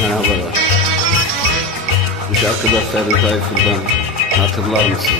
Merhabalar. Bu şarkıda Ferdi Tayfur'dan hatırlar mısın?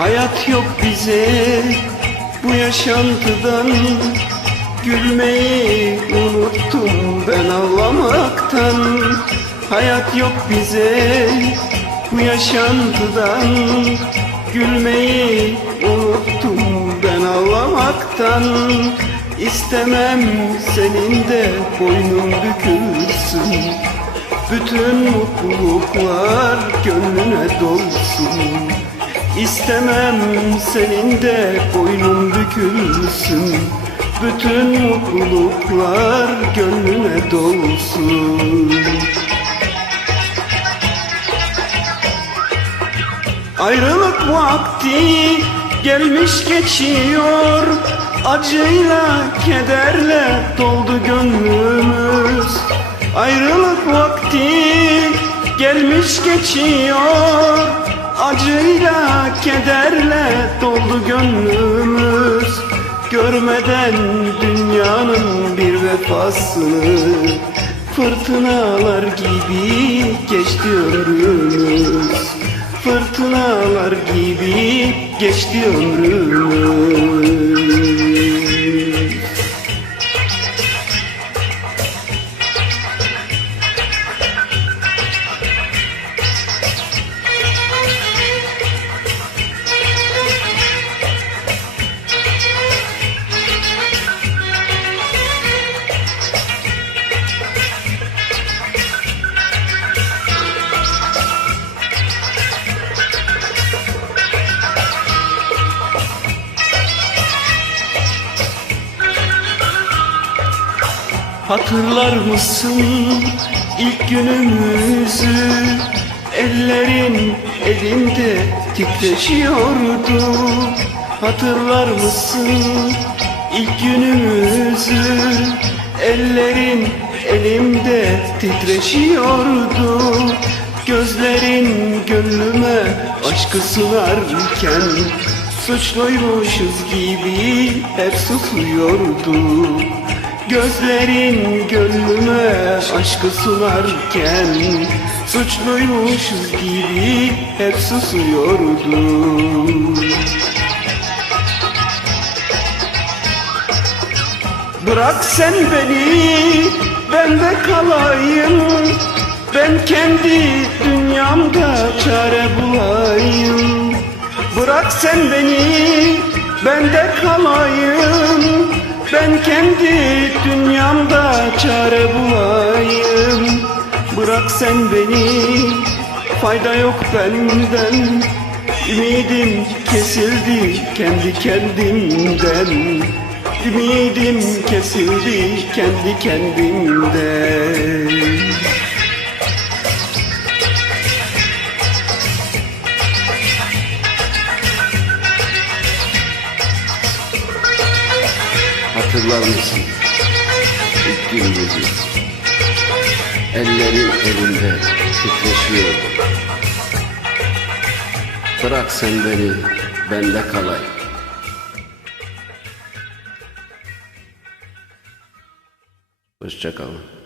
Hayat yok bize bu yaşantıdan. Gülmeyi unuttum ben ağlamaktan. Hayat yok bize bu yaşantıdan. Gülmeyi unuttum ben ağlamaktan. İstemem senin de boynun bükülsün. Bütün mutluluklar gönlüne dolsun İstemem senin de boynun bükülsün. Bütün mutluluklar gönlüne dolsun. Ayrılık vakti gelmiş geçiyor. Acıyla kederle doldu gönlümüz. Ayrılık vakti gelmiş geçiyor Acıyla kederle doldu gönlümüz. Görmeden dünyanın bir vefasını Fırtınalar gibi geçti ömrümüz. Fırtınalar gibi geçti ömrümüz Hatırlar mısın ilk günümüzü? Ellerin elimde titreşiyordu. Hatırlar mısın ilk günümüzü? Ellerin elimde titreşiyordu. Gözlerin gönlüme aşkı sınarken Suçluymuşuz gibi hep susuyordu Gözlerin gönlüme aşkı sunarken Suçluymuşuz gibi hep susuyordu. Bırak sen beni ben de kalayım. Ben kendi dünyamda çare bulayım. Bırak sen beni ben de kalayım Ben kendi dünyamda çare bulayım. Bırak sen beni fayda yok benden. Ümidim kesildi kendi kendimden. Ümidim kesildi kendi kendimden Hatırlar mısın? İlk günümüzü Ellerin elinde titreşiyor Bırak sen beni bende kalayım Hoşçakalın.